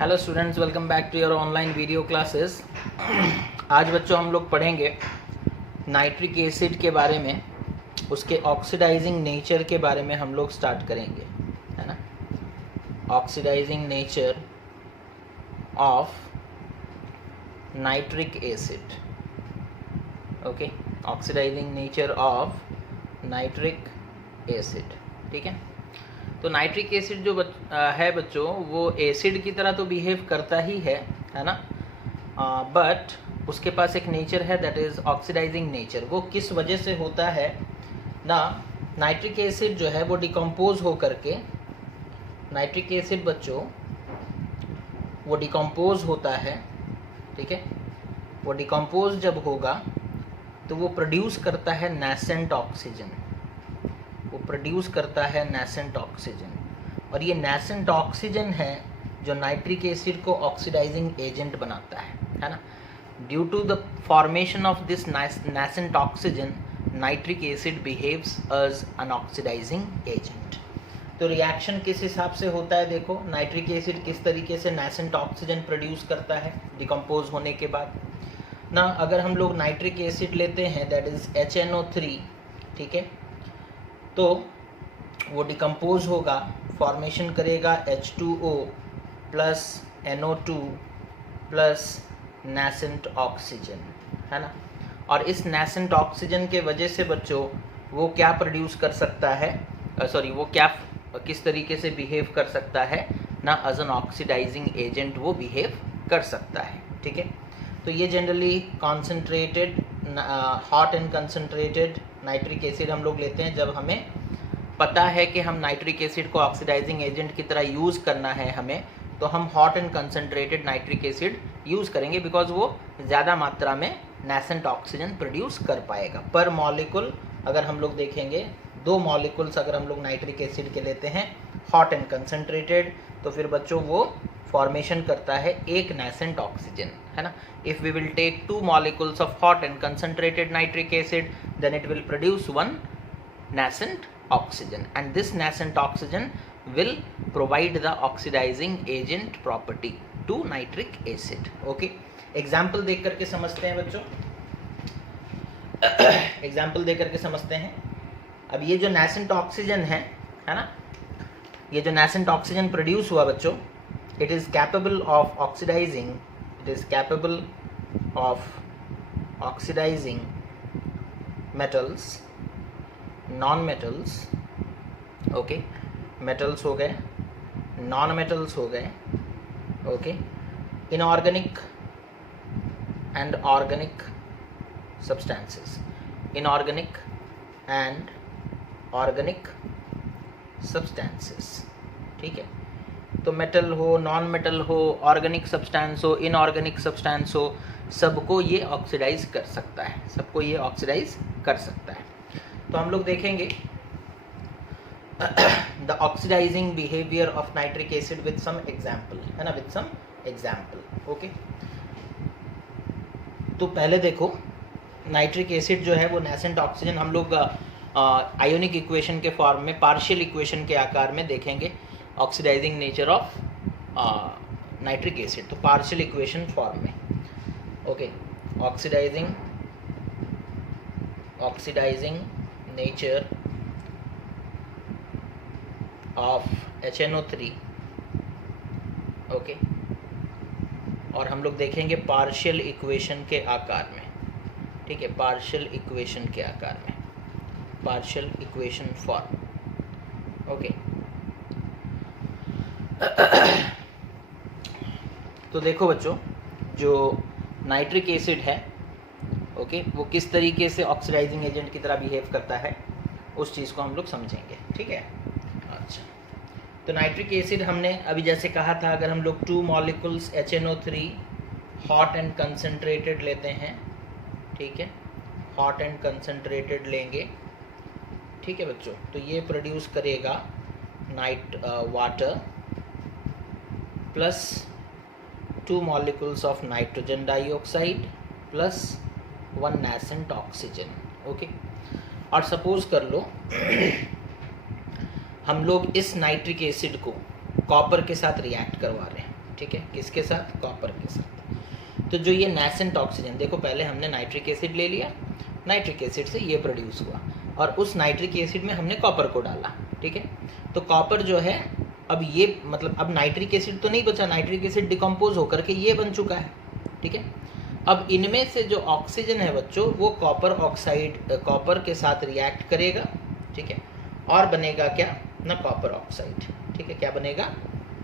Hello students, welcome back to your online video classes. आज बच्चों हम लोग पढ़ेंगे नाइट्रिक एसिड के बारे में, उसके ऑक्सीडाइजिंग नेचर के बारे में हम लोग स्टार्ट करेंगे, है ना। Oxidising nature of nitric acid, okay. Oxidising nature of nitric acid, ठीक है। तो नाइट्रिक एसिड जो है बच्चों, वो एसिड की तरह तो बिहेव करता ही है ना, बट उसके पास एक नेचर है, दैट इज़ ऑक्सीडाइजिंग नेचर। वो किस वजह से होता है ना, नाइट्रिक एसिड जो है वो डिकम्पोज हो करके, नाइट्रिक एसिड बच्चों वो डिकम्पोज होता है, ठीक है। वो डिकम्पोज जब होगा तो वो प्रोड्यूस करता है नेसेंट ऑक्सीजन, वो प्रोड्यूस करता है नेसेंट ऑक्सीजन, और ये नेसेंट ऑक्सीजन है जो नाइट्रिक एसिड को ऑक्सीडाइजिंग एजेंट बनाता है ना। Due to the formation of this nascent oxygen, nitric acid behaves as an oxidising agent. तो रिएक्शन किस हिसाब से होता है, देखो नाइट्रिक एसिड किस तरीके से नेसेंट ऑक्सीजन प्रोड्यूस करता है डिकम्पोज होने के बाद ना। अगर हम लोग नाइट्रिक एसिड लेते हैं, दैट इज HNO3, ठीक है, तो वो डिकम्पोज होगा, फॉर्मेशन करेगा H2O plus NO2 plus nascent oxygen, है ना। और इस नेसेंट ऑक्सीजन के वजह से बच्चों वो क्या प्रोड्यूस कर सकता है, वो क्या किस तरीके से बिहेव कर सकता है ना, एज एन ऑक्सीडाइजिंग एजेंट वो बिहेव कर सकता है, ठीक है। तो ये generally concentrated hot and concentrated nitric acid हम लोग लेते हैं जब हमें पता है कि हम नाइट्रिक एसिड को ऑक्सीडाइजिंग एजेंट की तरह यूज़ करना है हमें, तो हम hot and concentrated nitric acid use करेंगे, बिकॉज वो ज़्यादा मात्रा में नेसेंट ऑक्सीजन प्रोड्यूस कर पाएगा। पर मॉलिक्यूल अगर हम लोग देखेंगे, 2 मॉलिक्यूल्स अगर हम लोग नाइट्रिक एसिड के लेते हैं हॉट एंड कंसनट्रेटेड, तो फिर बच्चों वो फॉर्मेशन करता है एक नेसेंट ऑक्सीजन, है ना। If we will take 2 molecules of hot and concentrated nitric acid, then it will produce 1 nascent oxygen, and this nascent oxygen will provide the oxidizing agent property to nitric acid, okay। Example देख करके समझते हैं बच्चों, example देख करके समझते हैं। अब ये जो नेसेंट ऑक्सीजन है ना, ये जो नेसेंट ऑक्सीजन प्रोड्यूस हुआ बच्चों, it is capable of oxidizing, it is capable of oxidizing metals, non metals, okay, metals हो गए, नॉन मेटल्स हो गए, okay, inorganic and organic substances, inorganic and organic substances, ठीक है। तो मेटल हो, नॉन मेटल हो, ऑर्गेनिक सब्सटेंस हो, इनऑर्गेनिक सब्सटेंस हो, सबको ये ऑक्सीडाइज कर सकता है, सबको ये ऑक्सीडाइज कर सकता है। तो हम लोग देखेंगे the oxidizing behaviour of nitric acid with some example, है ना, विद सम एग्जाम्पल, ओके। तो पहले देखो, नाइट्रिक एसिड जो है वो नेसेंट ऑक्सीजन हम लोग आयोनिक इक्वेशन के फॉर्म में, पार्शियल इक्वेशन के आकार में देखेंगे oxidizing nature of nitric acid. तो पार्शियल इक्वेशन फॉर्म में, okay, oxidising nature of HNO3, okay, और हम लोग देखेंगे पार्शियल इक्वेशन के आकार में, ठीक है, पार्शियल इक्वेशन के आकार में, पार्शियल इक्वेशन फॉर्म, ओके। तो देखो बच्चों, जो नाइट्रिक एसिड है, ओके, वो किस तरीके से ऑक्सीडाइजिंग एजेंट की तरह बिहेव करता है, उस चीज़ को हम लोग समझेंगे, ठीक है। अच्छा, तो नाइट्रिक एसिड हमने अभी जैसे कहा था, अगर हम लोग 2 molecules HNO3 hot and concentrated लेते हैं, ठीक है, हॉट एंड कंसनट्रेटेड लेंगे, ठीक है बच्चों, तो ये प्रोड्यूस करेगा water plus 2 molecules of nitrogen dioxide plus 1 nascent oxygen, okay. और सपोज कर लो हम लोग इस नाइट्रिक एसिड को कॉपर के साथ रिएक्ट करवा रहे हैं, ठीक है, किसके साथ? कॉपर के साथ। तो जो ये नेसेंट ऑक्सीजन, देखो पहले हमने नाइट्रिक एसिड ले लिया, नाइट्रिक एसिड से ये प्रोड्यूस हुआ और उस नाइट्रिक एसिड में हमने कॉपर को डाला, ठीक है। तो कॉपर जो है अब ये मतलब अब नाइट्रिक एसिड तो नहीं बचा, नाइट्रिक एसिड डिकम्पोज होकर के ये बन चुका है, ठीक है। अब इनमें से जो ऑक्सीजन है बच्चों वो कॉपर ऑक्साइड कॉपर के साथ रिएक्ट करेगा, ठीक है, और बनेगा क्या? ना कॉपर ऑक्साइड, ठीक है। क्या बनेगा?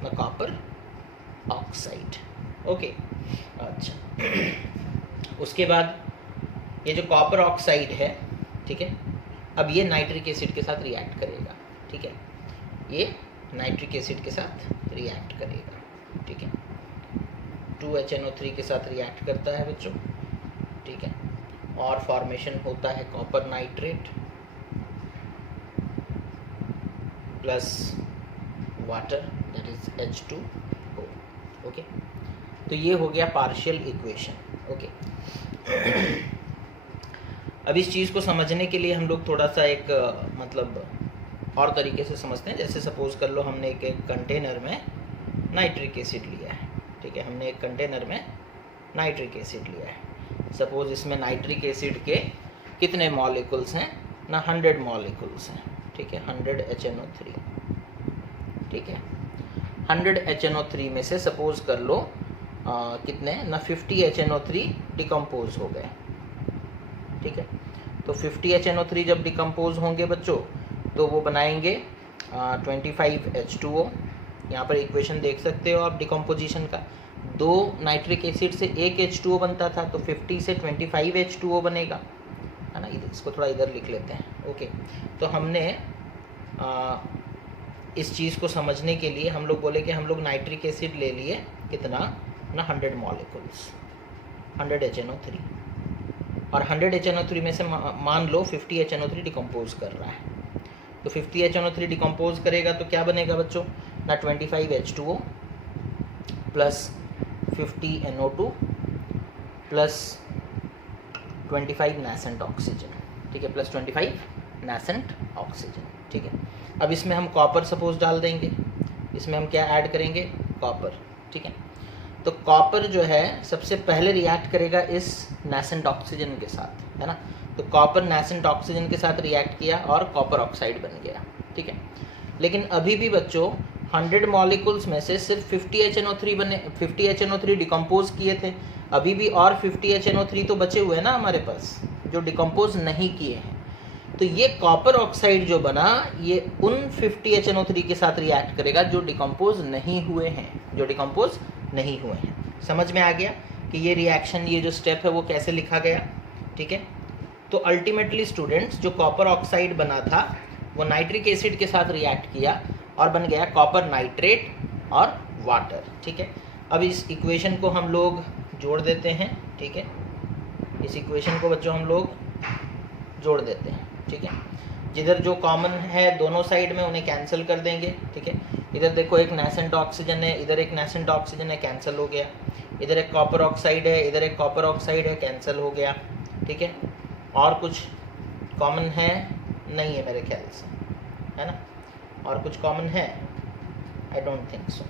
ना कॉपर ऑक्साइड। ओके, अच्छा। उसके बाद ये जो कॉपर ऑक्साइड है, ठीक है, अब ये नाइट्रिक एसिड के साथ रिएक्ट करेगा, ठीक है, ये नाइट्रिक एसिड के साथ रिएक्ट करेगा, ठीक है। 2HNO3 के साथ रिएक्ट करता है बच्चों, ठीक है, और फॉर्मेशन होता है copper nitrate plus water that is H2O। Okay, तो ये हो गया पार्शियल इक्वेशन। ओके, अब इस चीज़ को समझने के लिए हम लोग थोड़ा सा एक मतलब और तरीके से समझते हैं। जैसे सपोज कर लो हमने एक कंटेनर में नाइट्रिक एसिड लिया है, ठीक है, हमने एक कंटेनर में नाइट्रिक एसिड लिया है। सपोज इसमें नाइट्रिक एसिड के कितने मॉलिक्यूल्स हैं? ना 100 मॉलिक्यूल्स हैं, ठीक है, 100 HNO3, ठीक है। 100 HNO3 में से सपोज कर लो कितने ना 50 HNO3 डिकम्पोज हो गए, ठीक है। तो 50 HNO3 जब डिकम्पोज होंगे बच्चों तो वो बनाएंगे 25 H2O। यहाँ पर इक्वेशन देख सकते हो आप डिकम्पोजिशन का, 2 नाइट्रिक एसिड से 1 H2O बनता था, तो 50 से 25 H2O बनेगा, है ना। इसको थोड़ा इधर लिख लेते हैं। ओके, तो हमने इस चीज़ को समझने के लिए हम लोग बोले कि हम लोग नाइट्रिक एसिड ले लिए कितना ना 100 मॉलिक्यूल्स, 100 HNO3, और 100 HNO3 में से मान लो 50 HNO3 डिकम्पोज कर रहा है। तो 50 HNO3 डिकम्पोज करेगा तो क्या बनेगा बच्चों ना 25 H2O plus 50 NO2 plus 25 nascent oxygen, ठीक है, प्लस 25 नेसेंट ऑक्सीजन, ठीक है। अब इसमें हम कॉपर सपोज डाल देंगे, इसमें हम क्या ऐड करेंगे? कॉपर, ठीक है। तो कॉपर जो है सबसे पहले रिएक्ट करेगा इस नेसेंट ऑक्सीजन के साथ, है ना। तो कॉपर नेसेंट ऑक्सीजन के साथ रिएक्ट किया और कॉपर ऑक्साइड बन गया, ठीक है। लेकिन अभी भी बच्चों 100 मॉलिक्यूल्स में से सिर्फ 50 HNO3 बने, 50 HNO3 डिकम्पोज किए थे, अभी भी और 50 HNO3 तो बचे हुए हैं ना हमारे पास जो डिकम्पोज नहीं किए हैं। तो ये कॉपर ऑक्साइड जो बना ये उन 50 HNO3 के साथ रिएक्ट करेगा जो डिकम्पोज नहीं हुए हैं, जो डिकम्पोज नहीं हुए हैं। समझ में आ गया कि ये रिएक्शन, ये जो स्टेप है वो कैसे लिखा गया, ठीक है। तो अल्टीमेटली स्टूडेंट्स जो कॉपर ऑक्साइड बना था वो नाइट्रिक एसिड के साथ रिएक्ट किया और बन गया कॉपर नाइट्रेट और वाटर, ठीक है। अब इस इक्वेशन को हम लोग जोड़ देते हैं, ठीक है। इस इक्वेशन को बच्चों हम लोग जोड़ देते हैं, ठीक है। जिधर जो कॉमन है दोनों साइड में उन्हें कैंसिल कर देंगे, ठीक है। इधर देखो एक नेसेंट ऑक्सीजन है, इधर एक नेसेंट ऑक्सीजन है, कैंसिल हो गया। इधर एक कॉपर ऑक्साइड है, इधर एक कॉपर ऑक्साइड है, कैंसिल हो गया, ठीक है। और कुछ कॉमन है नहीं है मेरे ख्याल से, है ना। और कुछ कॉमन है? आई डोंट थिंक सो,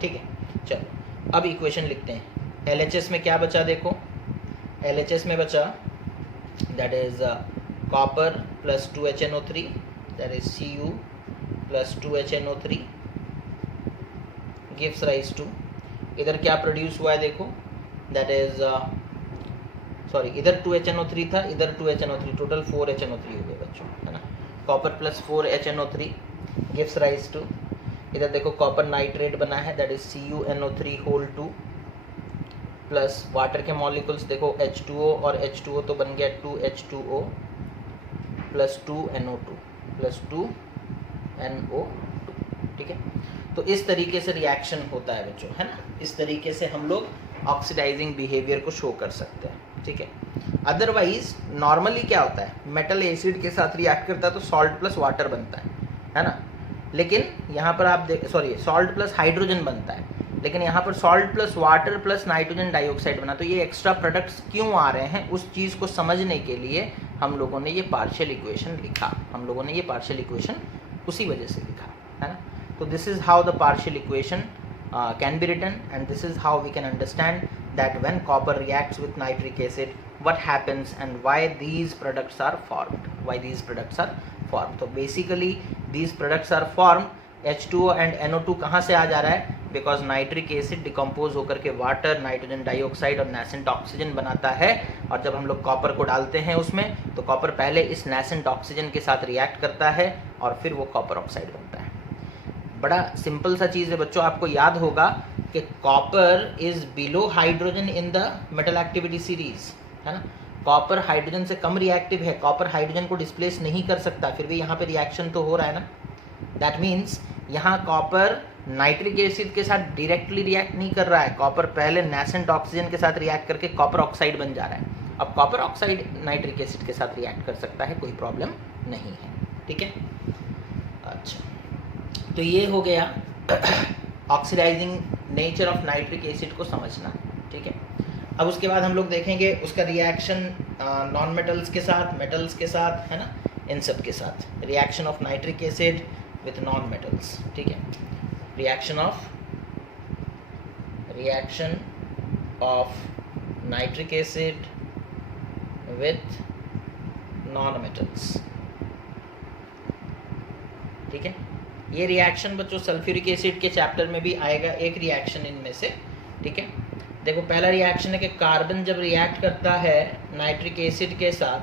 ठीक है। चलो अब इक्वेशन लिखते हैं। LHS में क्या बचा देखो, LHS में बचा that is copper plus 2HNO3 that is Cu plus 2HNO3 gives rise to, इधर क्या प्रोड्यूस हुआ है देखो दैट इज सॉरी इधर 2HNO3 था, इधर 2HNO3, टोटल 4HNO3 हो गए बच्चों, है ना। Copper plus 4HNO3 gives rise to, इधर देखो कॉपर नाइट्रेट बना है that is CuNO3 whole 2 plus water के मॉलिक्यूल्स देखो H2O और H2O तो बन गया 2H2O plus 2NO2 plus 2NO2, ठीक है। तो इस तरीके से रिएक्शन होता है बच्चों, है ना। इस तरीके से हम लोग ऑक्सीडाइजिंग बिहेवियर को शो कर सकते हैं, ठीक है। अदरवाइज नॉर्मली क्या होता है, मेटल एसिड के साथ रिएक्ट करता है तो सॉल्ट प्लस वाटर बनता है ना। लेकिन यहाँ पर आप सॉरी सॉल्ट प्लस हाइड्रोजन बनता है, लेकिन यहाँ पर salt plus water plus nitrogen dioxide बना। तो ये एक्स्ट्रा प्रोडक्ट्स क्यों आ रहे हैं उस चीज़ को समझने के लिए हम लोगों ने ये पार्शियल इक्वेशन लिखा, हम लोगों ने ये पार्शियल इक्वेशन उसी वजह से लिखा, है ना। तो this is how the partial equation can be written, and this is how we can understand that when copper reacts with nitric acid, what happens and why these products are formed. So basically these products are formed. H2O and NO2 कहाँ से आ जा रहा है? Because nitric acid decompose होकर के water, nitrogen dioxide और nascent oxygen बनाता है, और जब हम लोग कॉपर को डालते हैं उसमें, तो कॉपर पहले इस नेसेंट ऑक्सीजन के साथ रिएक्ट करता है और फिर वो कॉपर ऑक्साइड बनता है। बड़ा सिंपल सा चीज़ है बच्चों, आपको याद होगा कि copper is below hydrogen in the metal activity series, है ना। कॉपर हाइड्रोजन से कम रिएक्टिव है, कॉपर हाइड्रोजन को डिस्प्लेस नहीं कर सकता, फिर भी यहाँ पे रिएक्शन तो हो रहा है ना। दैट मीन्स यहाँ कॉपर नाइट्रिक एसिड के साथ डायरेक्टली रिएक्ट नहीं कर रहा है, कॉपर पहले नेसेंट ऑक्सीजन के साथ रिएक्ट करके कॉपर ऑक्साइड बन जा रहा है। अब कॉपर ऑक्साइड नाइट्रिक एसिड के साथ रिएक्ट कर सकता है, कोई प्रॉब्लम नहीं है, ठीक है। अच्छा, तो ये हो गया oxidizing nature of nitric acid को समझना, ठीक है। अब उसके बाद हम लोग देखेंगे उसका रिएक्शन नॉन मेटल्स के साथ, मेटल्स के साथ, है ना, इन सब के साथ, reaction of nitric acid with non metals, ठीक है। Reaction of nitric acid with non metals, ठीक है। ये रिएक्शन बच्चों सल्फ्यूरिक एसिड के चैप्टर में भी आएगा, एक रिएक्शन इनमें से, ठीक है। देखो पहला रिएक्शन है कि कार्बन जब रिएक्ट करता है नाइट्रिक एसिड के साथ,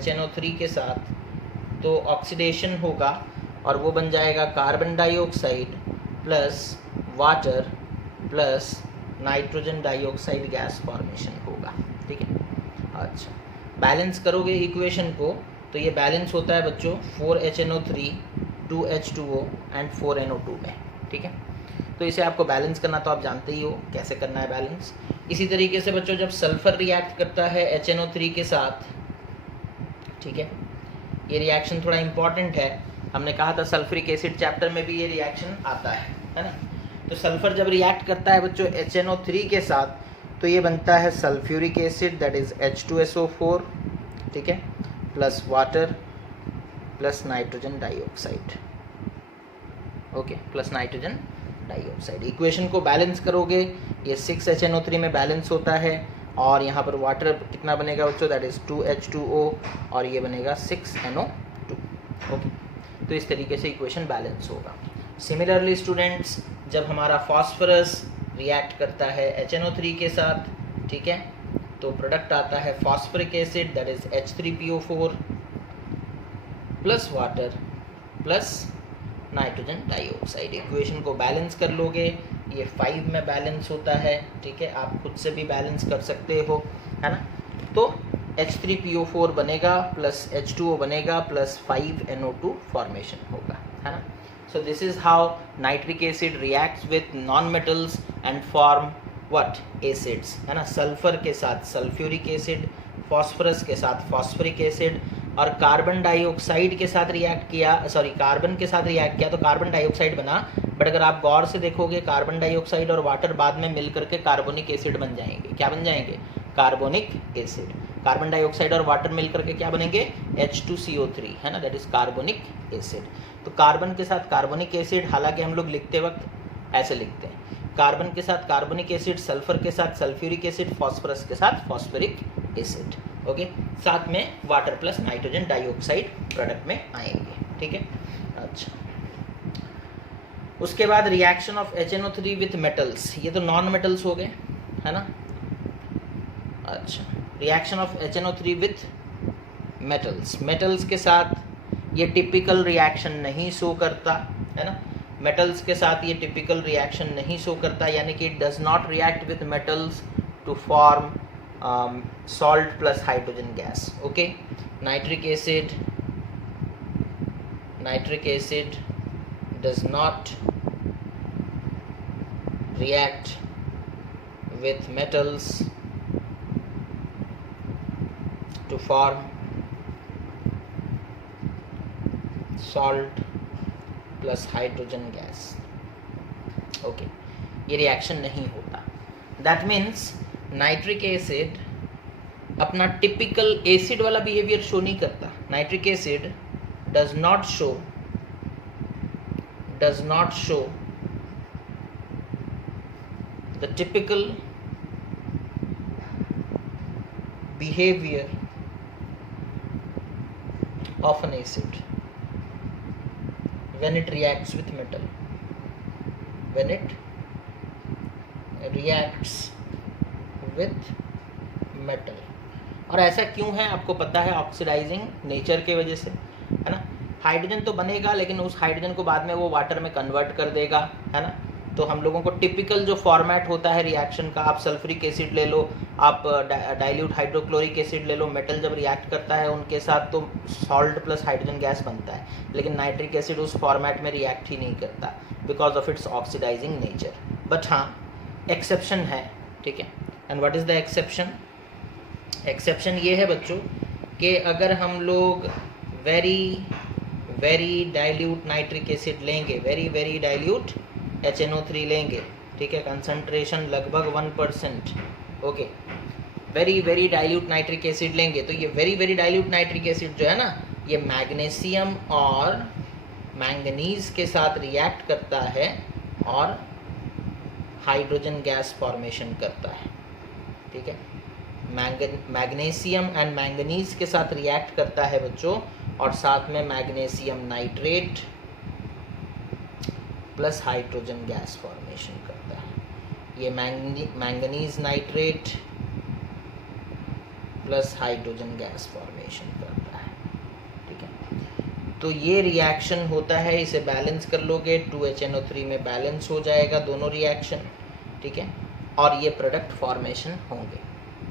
HNO3 के साथ, तो ऑक्सीडेशन होगा और वो बन जाएगा carbon dioxide plus water plus nitrogen dioxide gas formation होगा, ठीक है। अच्छा, बैलेंस करोगे इक्वेशन को तो ये बैलेंस होता है बच्चों 4HNO3 2H2O एंड 4NO2 में, ठीक है। तो इसे आपको बैलेंस करना तो आप जानते ही हो कैसे करना है बैलेंस। इसी तरीके से बच्चों जब सल्फर रिएक्ट करता है HNO3 के साथ, ठीक है, ये रिएक्शन थोड़ा इम्पॉर्टेंट है, हमने कहा था सल्फ्यूरिक एसिड चैप्टर में भी ये रिएक्शन आता है ना। तो सल्फर जब रिएक्ट करता है बच्चों HNO3 के साथ, तो ये बनता है sulphuric acid, that is H2SO4, ठीक है, plus water plus nitrogen dioxide, okay, plus nitrogen dioxide. Equation को बैलेंस करोगे, ये 6HNO3 में बैलेंस होता है, और यहाँ पर वाटर कितना बनेगा बच्चों, दैट इज 2H2O, और ये बनेगा 6NO2, ओके। तो इस तरीके से इक्वेशन बैलेंस होगा। सिमिलरली स्टूडेंट्स, जब हमारा फास्फोरस रिएक्ट करता है HNO3 के साथ, ठीक है, तो प्रोडक्ट आता है phosphoric acid, that is H3PO4 plus water plus nitrogen dioxide. Equation को बैलेंस कर लोगे, ये 5 में बैलेंस होता है, ठीक है, आप खुद से भी बैलेंस कर सकते हो, है ना। तो H3PO4 बनेगा प्लस H2O बनेगा प्लस 5NO2 फॉर्मेशन होगा, है ना। सो this is how nitric acid reacts with non metals and form what, acids, है ना। सल्फर के साथ सल्फ्यूरिक एसिड, फॉस्फोरस के साथ फॉस्फोरिक एसिड, और कार्बन डाइऑक्साइड के साथ रिएक्ट किया, सॉरी कार्बन के साथ रिएक्ट किया तो कार्बन डाइऑक्साइड बना। बट अगर आप गौर से देखोगे कार्बन डाइऑक्साइड और वाटर बाद में मिल करके कार्बोनिक एसिड बन जाएंगे। क्या बन जाएंगे? Carbonic acid. कार्बन डाइऑक्साइड और वाटर मिल करके क्या बनेंगे? H2CO3, है ना, दैट इज कार्बोनिक एसिड। तो कार्बन के साथ कार्बोनिक एसिड, हालांकि हम लोग लिखते वक्त ऐसे लिखते हैं, कार्बन के साथ कार्बोनिक एसिड, सल्फर के साथ सल्फ्यूरिक एसिड, फॉस्फोरस के साथ फॉस्फोरिक एसिड, ओके। साथ में water plus nitrogen dioxide product में आएंगे, ठीक है। अच्छा, उसके बाद reaction of HNO3 with metals, ये तो नॉन मेटल्स हो गए, है ना। अच्छा, reaction of HNO3 with metals, metals के साथ ये टिपिकल रिएक्शन नहीं शो करता, है ना। मेटल्स के साथ ये टिपिकल रिएक्शन नहीं शो करता, यानी कि it does not react with metals to form salt plus hydrogen gas, okay. Nitric acid does not react with metals to form salt plus hydrogen gas, okay. ये reaction नहीं होता। That means nitric acid अपना typical acid वाला behaviour show नहीं करता। Nitric acid does not show the typical behavior of an acid when it reacts with metal, when it reacts with metal। और ऐसा क्यों है आपको पता है, ऑक्सीडाइजिंग नेचर के वजह से, है ना। हाइड्रोजन तो बनेगा लेकिन उस हाइड्रोजन को बाद में वो वाटर में कन्वर्ट कर देगा, है ना। तो हम लोगों को टिपिकल जो फॉर्मेट होता है रिएक्शन का, आप सल्फ्यूरिक एसिड ले लो, आप डाइल्यूट हाइड्रोक्लोरिक एसिड ले लो, मेटल जब रिएक्ट करता है उनके साथ तो सॉल्ट प्लस हाइड्रोजन गैस बनता है, लेकिन नाइट्रिक एसिड उस फॉर्मेट में रिएक्ट ही नहीं करता because of its oxidizing nature. But हाँ, एक्सेप्शन है, ठीक है। And what is the exception? Exception ये है बच्चों कि अगर हम लोग वेरी डाइल्यूट नाइट्रिक एसिड लेंगे, वेरी डाइल्यूट HNO3 लेंगे, ठीक है, कंसंट्रेशन लगभग 1%, okay, very dilute nitric acid लेंगे, तो ये वेरी डाइल्यूट नाइट्रिक एसिड जो है ना, ये मैग्नीशियम और मैंगनीज के साथ रिएक्ट करता है और हाइड्रोजन गैस फॉर्मेशन करता है, ठीक है। मैग्नीशियम एंड मैंगनीज के साथ रिएक्ट करता है बच्चों, और साथ में magnesium nitrate plus hydrogen gas formation करता है। ये manganese nitrate plus hydrogen gas formation करता है, ठीक है। तो ये रिएक्शन होता है, इसे बैलेंस कर लोगे, 2HNO3 में बैलेंस हो जाएगा दोनों रिएक्शन, ठीक है, और ये प्रोडक्ट फॉर्मेशन होंगे।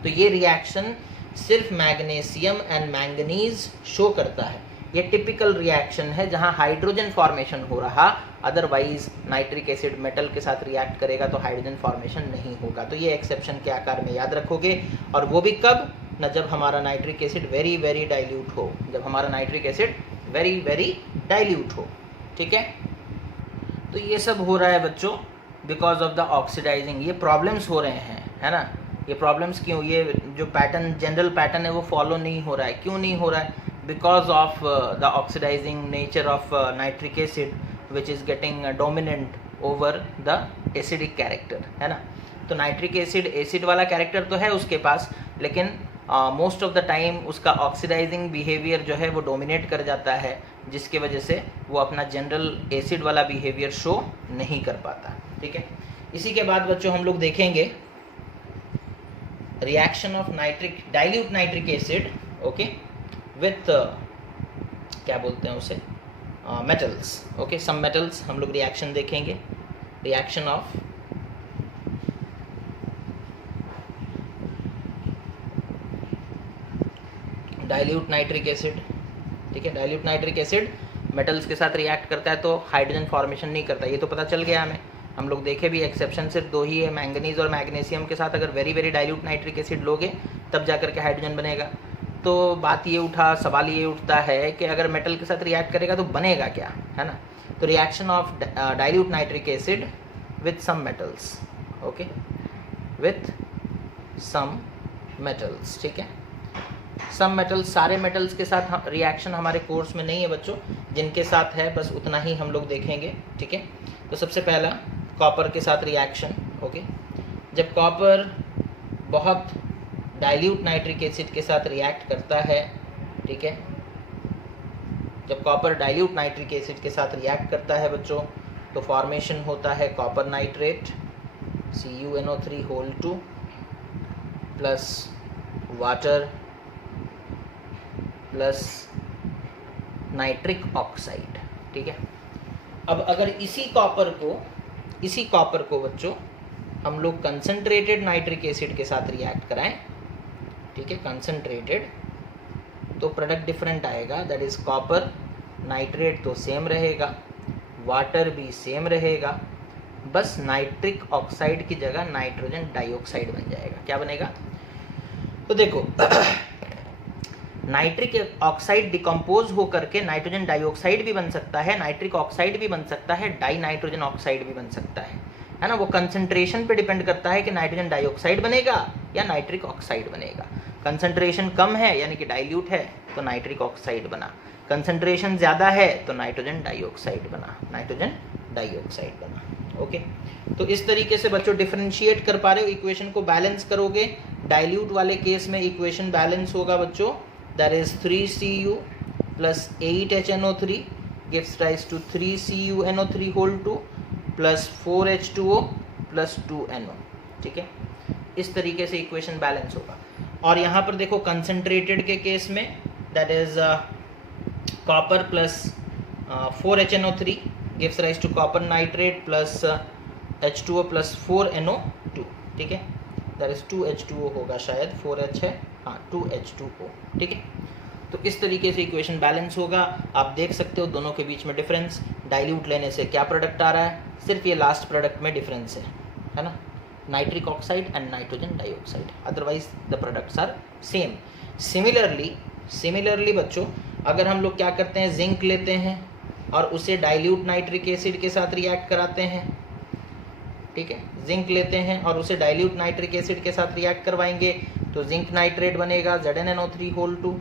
तो ये रिएक्शन सिर्फ मैग्नीशियम एंड मैंगनीज शो करता है, ये टिपिकल रिएक्शन है जहां हाइड्रोजन फॉर्मेशन हो रहा, अदरवाइज नाइट्रिक एसिड मेटल के साथ रिएक्ट करेगा तो हाइड्रोजन फॉर्मेशन नहीं होगा। तो ये एक्सेप्शन के आकार में याद रखोगे, और वो भी कब न, जब हमारा नाइट्रिक एसिड वेरी डाइल्यूट हो, जब हमारा नाइट्रिक एसिड वेरी डाइल्यूट हो, ठीक है। तो ये सब हो रहा है बच्चों बिकॉज ऑफ द ऑक्सीडाइजिंग, ये प्रॉब्लम्स हो रहे हैं, है ना। ये प्रॉब्लम्स क्यों, ये जो पैटर्न, जनरल पैटर्न है वो फॉलो नहीं हो रहा है। क्यों नहीं हो रहा है? Because of the oxidizing nature of nitric acid which is getting dominant over the acidic character, है ना। तो नाइट्रिक एसिड एसिड वाला कैरेक्टर तो है उसके पास, लेकिन मोस्ट ऑफ द टाइम उसका ऑक्सीडाइजिंग बिहेवियर जो है वो डोमिनेट कर जाता है, जिसके वजह से वो अपना जनरल एसिड वाला बिहेवियर शो नहीं कर पाता, ठीक है। इसी के बाद बच्चों हम लोग देखेंगे reaction of dilute nitric acid, okay, with क्या बोलते हैं उसे, मेटल्स, ओके, सम मेटल्स हम लोग रिएक्शन देखेंगे। Reaction of dilute nitric acid, ठीक है। डाइल्यूट नाइट्रिक एसिड मेटल्स के साथ रिएक्ट करता है तो हाइड्रोजन फॉर्मेशन नहीं करता, ये तो पता चल गया हमें। हम लोग देखे भी, एक्सेप्शन सिर्फ दो ही है, मैंगनीज और मैग्नीशियम के साथ अगर वेरी डाइल्यूट नाइट्रिक एसिड लोगे तब जा करके हाइड्रोजन बनेगा। तो बात ये सवाल ये उठता है कि अगर मेटल के साथ रिएक्ट करेगा तो बनेगा क्या, है ना। तो reaction of dilute nitric acid with some metals, okay, with some metals, ठीक है। सम मेटल्स, सारे मेटल्स के साथ रिएक्शन हमारे कोर्स में नहीं है बच्चों, जिनके साथ है बस उतना ही हम लोग देखेंगे, ठीक है। तो सबसे पहला कॉपर के साथ रिएक्शन, ओके। जब कॉपर बहुत डाइल्यूट नाइट्रिक एसिड के साथ रिएक्ट करता है, ठीक है, जब कॉपर डाइल्यूट नाइट्रिक एसिड के साथ रिएक्ट करता है बच्चों तो फॉर्मेशन होता है copper nitrate CuNO3 plus water plus nitric oxide, ठीक है। अब अगर इसी कॉपर को बच्चों हम लोग कंसंट्रेटेड नाइट्रिक एसिड के साथ रिएक्ट कराएं, ठीक है, कंसंट्रेटेड, तो प्रोडक्ट डिफरेंट आएगा, दैट इज कॉपर नाइट्रेट तो सेम रहेगा, वाटर भी सेम रहेगा, बस नाइट्रिक ऑक्साइड की जगह नाइट्रोजन डाइऑक्साइड बन जाएगा। क्या बनेगा? तो देखो नाइट्रिक ऑक्साइड डिकम्पोज हो करके नाइट्रोजन डाइऑक्साइड भी बन सकता है, नाइट्रिक ऑक्साइड भी बन सकता है, डाई नाइट्रोजन ऑक्साइड भी बन सकता है ना। वो कंसंट्रेशन पे डिपेंड करता है कि नाइट्रोजन डाइऑक्साइड बनेगा या नाइट्रिक ऑक्साइड बनेगा। कंसंट्रेशन कम है यानी कि डाइल्यूट है तो नाइट्रिक ऑक्साइड बना, कंसंट्रेशन ज़्यादा है तो नाइट्रोजन डाइऑक्साइड बना, नाइट्रोजन डाइऑक्साइड बना, ओके। तो इस तरीके से बच्चों डिफरेंशिएट कर पा रहे हो, इक्वेशन को बैलेंस करोगे। डाइल्यूट वाले केस में इक्वेशन बैलेंस होगा बच्चों, that is 3Cu plus 8HNO3 gives rise to 3CuNO3 whole 2 plus 4H2O plus 2NO, ठीक है। इस तरीके से इक्वेशन बैलेंस होगा। और यहाँ पर देखो कंसंट्रेटेड के केस में that is copper plus 4HNO3 gives rise to copper nitrate plus H2O plus 4NO2, ठीक है। दैट इज 2H2O होगा शायद, 4H है, हाँ 2H2O, ठीक है। तो इस तरीके से इक्वेशन बैलेंस होगा। आप देख सकते हो दोनों के बीच में डिफरेंस, डाइल्यूट लेने से क्या प्रोडक्ट आ रहा है, सिर्फ ये लास्ट प्रोडक्ट में डिफरेंस है ना, nitric oxide and nitrogen dioxide, otherwise the products are same. Similarly बच्चों अगर हम लोग क्या करते हैं, जिंक लेते हैं और उसे डाइल्यूट नाइट्रिक एसिड के साथ रिएक्ट कराते हैं, ठीक है। जिंक लेते हैं और उसे डाइल्यूट नाइट्रिक एसिड के साथ रिएक्ट करवाएंगे तो जिंक नाइट्रेट बनेगा ZnNO3 whole 2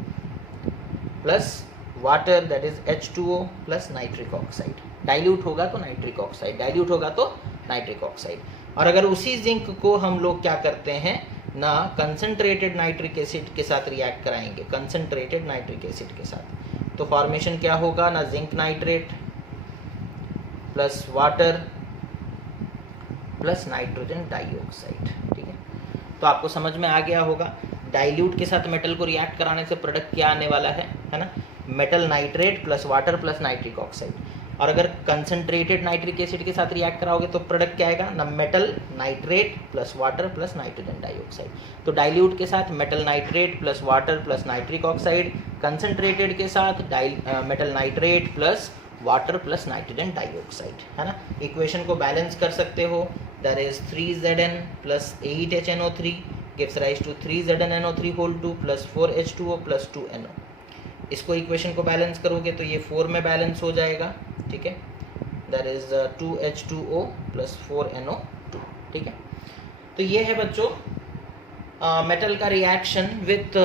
plus water that is H2O plus nitric oxide. Dilute होगा तो नाइट्रिक ऑक्साइड, डाइल्यूट होगा तो नाइट्रिक ऑक्साइड। और अगर उसी जिंक को हम लोग क्या करते हैं ना, कंसंट्रेटेड नाइट्रिक एसिड के साथ रिएक्ट कराएंगे, कंसंट्रेटेड नाइट्रिक एसिड के साथ, तो फॉर्मेशन क्या होगा ना, zinc nitrate plus water plus nitrogen dioxide, ठीक है। तो आपको समझ में आ गया होगा डाइल्यूट के साथ मेटल को रिएक्ट कराने से प्रोडक्ट क्या आने वाला है ना, metal nitrate plus water plus nitric oxide. और अगर कंसंट्रेटेड नाइट्रिक एसिड के साथ रिएक्ट कराओगे तो प्रोडक्ट क्या आएगा ना, metal nitrate plus water plus nitrogen dioxide. तो डाइल्यूट के साथ metal nitrate plus water plus nitric oxide, concentrated के साथ metal nitrate plus water plus nitrogen dioxide, है ना। इक्वेशन को बैलेंस कर सकते हो, that is 3Zn plus 8HNO3 gives rise to 3ZnNO3 whole 2 plus 4H2O plus 2NO। इसको equation को बैलेंस करोगे तो ये 4 में बैलेंस हो जाएगा, ठीक है, that is 2H2O plus 4NO2, ठीक है। तो ये है बच्चों मेटल का reaction with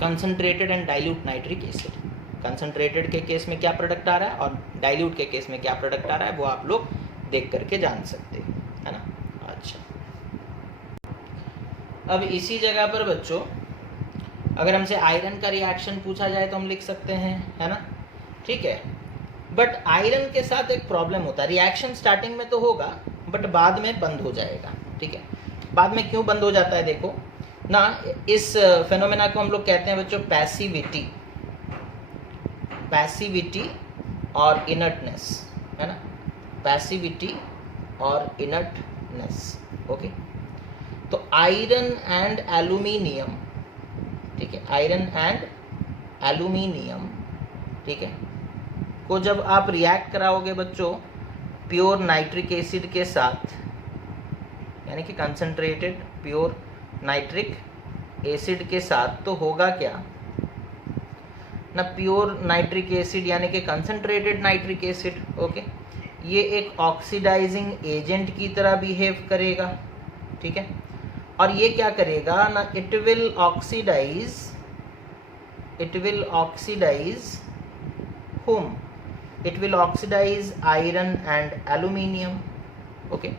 concentrated and dilute nitric acid. Concentrated के केस में क्या प्रोडक्ट आ रहा है और डाइल्यूट के केस में क्या प्रोडक्ट आ रहा है वो आप लोग देख करके जान सकते हैं, है ना। अच्छा, अब इसी जगह पर बच्चों अगर हमसे आयरन का रिएक्शन पूछा जाए तो हम लिख सकते हैं, है ना, ठीक है। बट आयरन के साथ एक प्रॉब्लम होता है, रिएक्शन स्टार्टिंग में तो होगा बट बाद में बंद हो जाएगा, ठीक है। बाद में क्यों बंद हो जाता है देखो ना, इस फेनोमेना को हम लोग कहते हैं बच्चों पैसिविटी और इनर्टनेस, है ना, पैसिविटी और इनर्टनेस, ओके। तो आयरन एंड एल्यूमिनियम, ठीक है, आयरन एंड एल्यूमिनियम, ठीक है, को जब आप रिएक्ट कराओगे बच्चों प्योर नाइट्रिक एसिड के साथ, यानी कि कंसंट्रेटेड प्योर नाइट्रिक एसिड के साथ, तो होगा क्या ना, प्योर नाइट्रिक एसिड यानी कि कंसंट्रेटेड नाइट्रिक एसिड, ओके, ये एक ऑक्सीडाइजिंग एजेंट की तरह बिहेव करेगा, ठीक है। और ये क्या करेगा ना, it will oxidize whom? It will oxidize iron and aluminium, okay,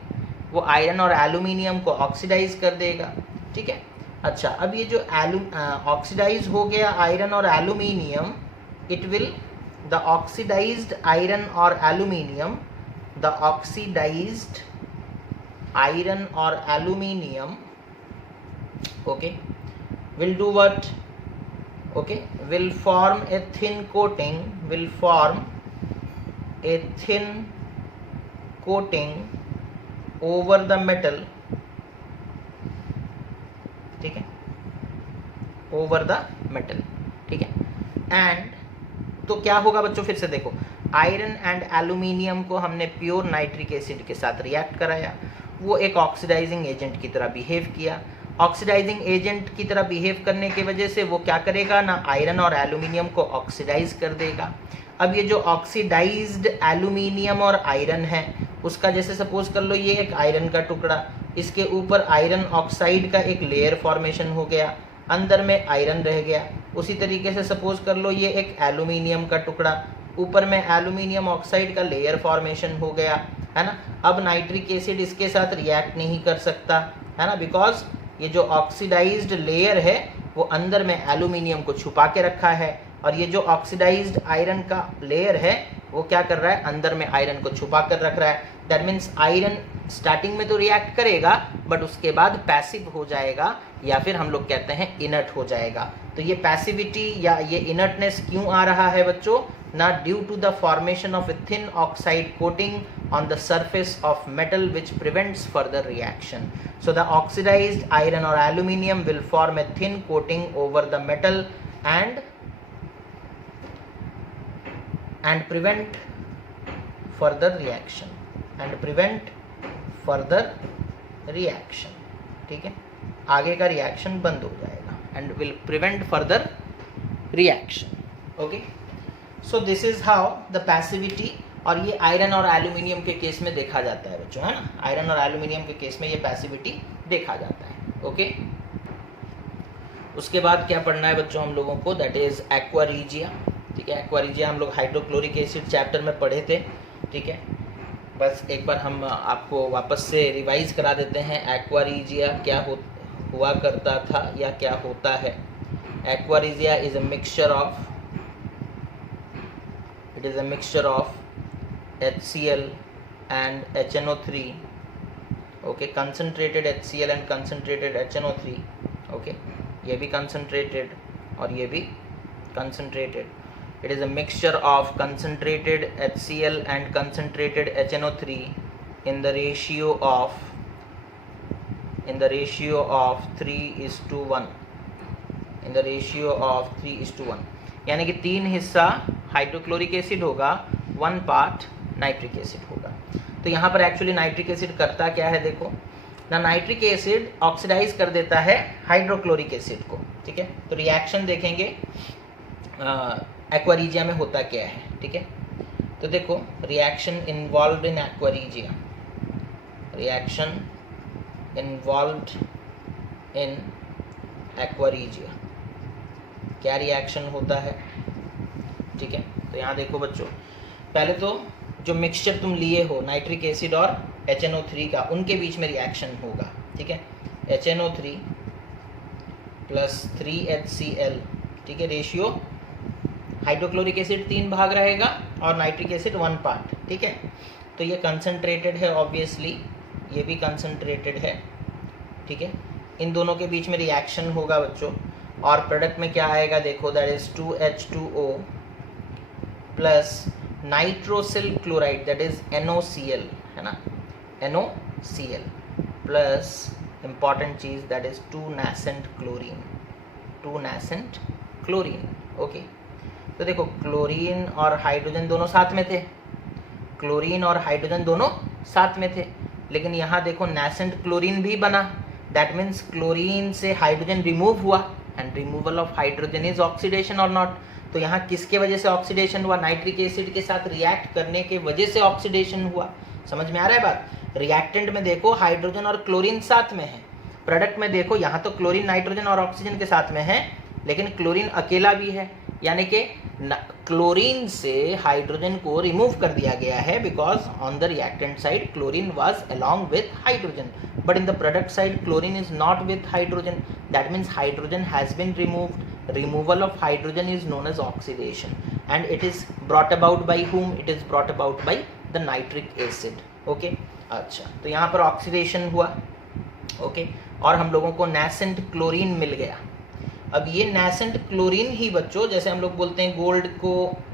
वो आयरन और एल्यूमिनियम को ऑक्सीडाइज कर देगा, ठीक है। अच्छा, अब ये जो ऑक्सीडाइज हो गया आयरन और aluminium, it will the oxidized iron और एल्यूमिनियम, द ऑक्सीडाइज्ड आयरन और aluminium, okay, will do what? Okay, will form a thin coating, over the metal, ठीक है, over the metal, ठीक है। एंड तो क्या होगा बच्चों, फिर से देखो, आयरन एंड एल्यूमिनियम को हमने प्योर नाइट्रिक एसिड के साथ रिएक्ट कराया, वो एक ऑक्सीडाइजिंग एजेंट की तरह बिहेव किया। ऑक्सीडाइजिंग एजेंट की तरह बिहेव करने की वजह से वो क्या करेगा ना, आयरन और एल्यूमिनियम को ऑक्सीडाइज कर देगा। अब ये जो ऑक्सीडाइज्ड एल्यूमिनियम और आयरन है, उसका जैसे सपोज कर लो ये एक आयरन का टुकड़ा, इसके ऊपर आयरन ऑक्साइड का एक लेयर फॉर्मेशन हो गया, अंदर में आयरन रह गया। उसी तरीके से सपोज कर लो ये एक एल्यूमिनियम का टुकड़ा, ऊपर में एल्यूमिनियम ऑक्साइड का लेयर फॉर्मेशन हो गया, है ना। अब नाइट्रिक एसिड इसके साथ रिएक्ट नहीं कर सकता, है ना, बिकॉज ये जो ऑक्सीडाइज्ड लेयर है वो अंदर में एल्यूमिनियम को छुपा के रखा है, और ये जो ऑक्सीडाइज्ड आयरन का लेयर है वो क्या कर रहा है, अंदर में आयरन को छुपा कर रख रहा है। दैट मीन्स आयरन स्टार्टिंग में तो रिएक्ट करेगा बट उसके बाद पैसिव हो जाएगा, या फिर हम लोग कहते हैं इनर्ट हो जाएगा। तो ये पैसिविटी या ये इनर्टनेस क्यों आ रहा है बच्चों, ना due to the formation of a thin oxide coating on the surface of metal which prevents further reaction. So the oxidized iron or aluminium will form a thin coating over the metal and prevent further reaction ठीक है, आगे का reaction बंद हो जाएगा and will prevent further reaction. Okay, so this is how the passivity, और ये iron और एल्यूमिनियम के केस में देखा जाता है बच्चों, है ना, आयरन और एल्यूमिनियम के केस में ये पैसिविटी देखा जाता है। ओके, उसके बाद क्या पढ़ना है बच्चों हम लोगों को, दैट इज एक्वा रीजिया। ठीक है, एक्वा रीजिया हम लोग हाइड्रोक्लोरिक एसिड चैप्टर में पढ़े थे। ठीक है, बस एक बार हम आपको वापस से रिवाइज करा देते हैं, एक्वा रीजिया क्या हुआ करता था या क्या होता है। Aqua regia is a mixture of HCl and HNO3, okay, concentrated HCl and concentrated HNO3, okay, ये भी concentrated और ये भी concentrated. It is a mixture of concentrated HCl and concentrated HNO3 in the ratio of 3:1, in the ratio of 3:1, यानी कि 3 हिस्सा hydrochloric acid होगा, 1 part nitric acid होगा। तो यहाँ पर एक्चुअली नाइट्रिक एसिड करता क्या है, देखो ना, नाइट्रिक एसिड ऑक्सीडाइज कर देता है हाइड्रोक्लोरिक एसिड को। ठीक है, तो रिएक्शन देखेंगे एक्वा रीजिया में होता क्या है। ठीक है, तो देखो reaction involved in aqua regia, reaction involved in aqua regia, क्या रिएक्शन होता है। ठीक है, तो यहाँ देखो बच्चों, पहले तो जो मिक्सचर तुम लिए हो नाइट्रिक एसिड और HNO3 का, उनके बीच में रिएक्शन होगा। ठीक है, HNO3 प्लस 3HCl, ठीक है, रेशियो हाइड्रोक्लोरिक एसिड 3 भाग रहेगा और नाइट्रिक एसिड 1 पार्ट। ठीक है, तो ये कंसनट्रेटेड है, ऑब्वियसली ये भी कंसनट्रेटेड है। ठीक है, इन दोनों के बीच में रिएक्शन होगा बच्चों, और प्रोडक्ट में क्या आएगा देखो, that is 2H2O plus nitrosyl chloride, that is NOCl, है ना, NOCl प्लस इंपॉर्टेंट चीज that is 2 nascent chlorine. Okay, तो देखो क्लोरीन और हाइड्रोजन दोनों साथ में थे, क्लोरीन और हाइड्रोजन दोनों साथ में थे, लेकिन यहाँ देखो nascent क्लोरीन भी बना, दैट मीन्स क्लोरीन से हाइड्रोजन रिमूव हुआ, and removal of hydrogen is oxidation और नॉट। तो यहाँ किसके वजह से ऑक्सीडेशन हुआ, नाइट्रिक एसिड के साथ रिएक्ट करने के वजह से ऑक्सीडेशन हुआ। समझ में आ रहा है बात, रिएक्टेंट में देखो हाइड्रोजन और क्लोरीन साथ में है, प्रोडक्ट में देखो यहाँ तो क्लोरीन नाइट्रोजन और ऑक्सीजन के साथ में है, लेकिन क्लोरीन अकेला भी है, यानी कि क्लोरीन से हाइड्रोजन को रिमूव कर दिया गया है, because on the reactant side chlorine was along with hydrogen, but in the product side chlorine is not with hydrogen, that means hydrogen has been removed. Removal of hydrogen is known as oxidation, and it is brought about by whom? It is brought about by the nitric acid. Okay, अच्छा, तो यहाँ पर oxidation हुआ। Okay, और हम लोगों को nascent chlorine मिल गया। अब ये nascent क्लोरीन ही बच्चों, जैसे हम लोग बोलते हैं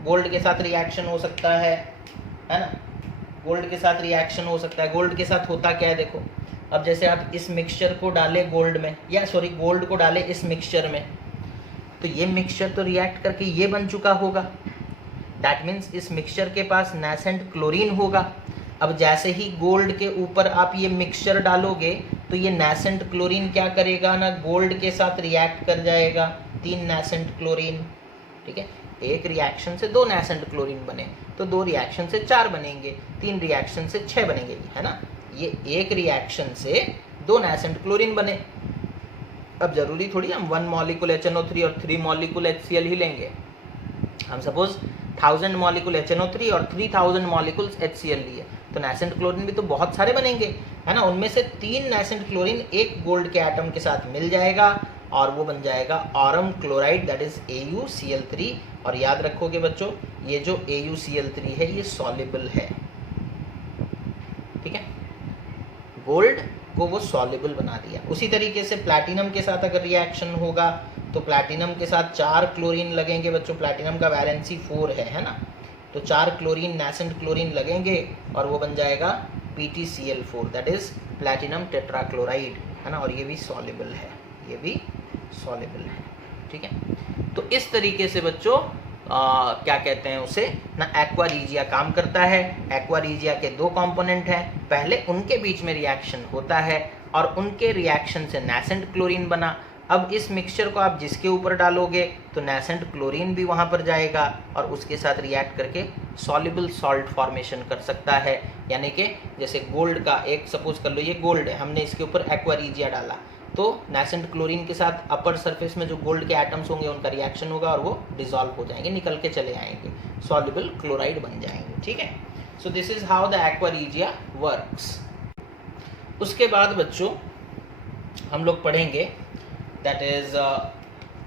गोल्ड के साथ रिएक्शन हो सकता है ना, गोल्ड के साथ रिएक्शन हो सकता है। गोल्ड के साथ होता क्या है देखो, अब जैसे आप इस मिक्सचर को डाले गोल्ड में, या सॉरी गोल्ड को डाले इस मिक्सचर में, तो ये मिक्सचर तो रिएक्ट करके ये बन चुका होगा, दैट मीन्स इस मिक्सचर के पास nascent क्लोरीन होगा। अब जैसे ही गोल्ड के ऊपर आप ये मिक्सचर डालोगे तो ये nascent क्लोरीन क्या करेगा ना, गोल्ड के साथ रिएक्ट कर जाएगा, 3 nascent क्लोरीन। ठीक है, एक रिएक्शन से 2 nascent क्लोरीन बने, तो 2 रिएक्शन से 4 बनेंगे, 3 रिएक्शन से 6 बनेंगे, है ना। ये एक रिएक्शन से 2 nascent क्लोरीन बने। अब जरूरी थोड़ी हम 1 मॉलिक्यूल HNO3 और 3 मॉलिक्यूल HCl ही लेंगे, हम सपोज 1000 मॉलिक्यूल HNO3 और 3000 मॉलिक्यूल्स HCl लिए, तो नेसेंट क्लोरीन भी तो बहुत सारे बनेंगे, है ना। उनमें से 3 नेसेंट क्लोरीन एक गोल्ड के एटम के साथ मिल जाएगा और वो बन जाएगा Aurum chloride, that is AuCl3। और याद रखोगे बच्चों, ये जो AuCl3 है ये सॉल्युबल है, ठीक है, गोल्ड को वो सॉल्युबल बना दिया। उसी तरीके से प्लैटिनम के साथ अगर रिएक्शन होगा तो प्लैटिनम के साथ 4 क्लोरीन लगेंगे बच्चों, प्लैटिनम का वैलेंसी 4 है ना, तो 4 क्लोरीन नेसेंट क्लोरीन लगेंगे और वो बन जाएगा PtCl4, that is platinum tetrachloride, है ना, और ये भी सॉल्युबल है, ये भी सॉल्युबल है, ठीक है। तो इस तरीके से बच्चों क्या कहते हैं उसे ना, एक्वा रिजिया काम करता है। एक्वा रिजिया के 2 कंपोनेंट हैं, पहले उनके बीच में रिएक्शन होता है और उनके रिएक्शन से नेसेंट क्लोरीन बना। अब इस मिक्सचर को आप जिसके ऊपर डालोगे तो नेसेंट क्लोरीन भी वहाँ पर जाएगा और उसके साथ रिएक्ट करके सॉल्युबल सॉल्ट फॉर्मेशन कर सकता है। यानी कि जैसे गोल्ड का एक, सपोज कर लो ये गोल्ड है, हमने इसके ऊपर एक्वा रिजिया डाला तो नेसेंट क्लोरीन के साथ अपर सरफेस में जो गोल्ड के एटम्स होंगे उनका रिएक्शन होगा और वो डिसॉल्व हो जाएंगे, निकल के चले आएंगे, सॉल्युबल क्लोराइड बन जाएंगे, ठीक है। सो this is how the aqua regia works. उसके बाद बच्चों हम लोग पढ़ेंगे, दैट इज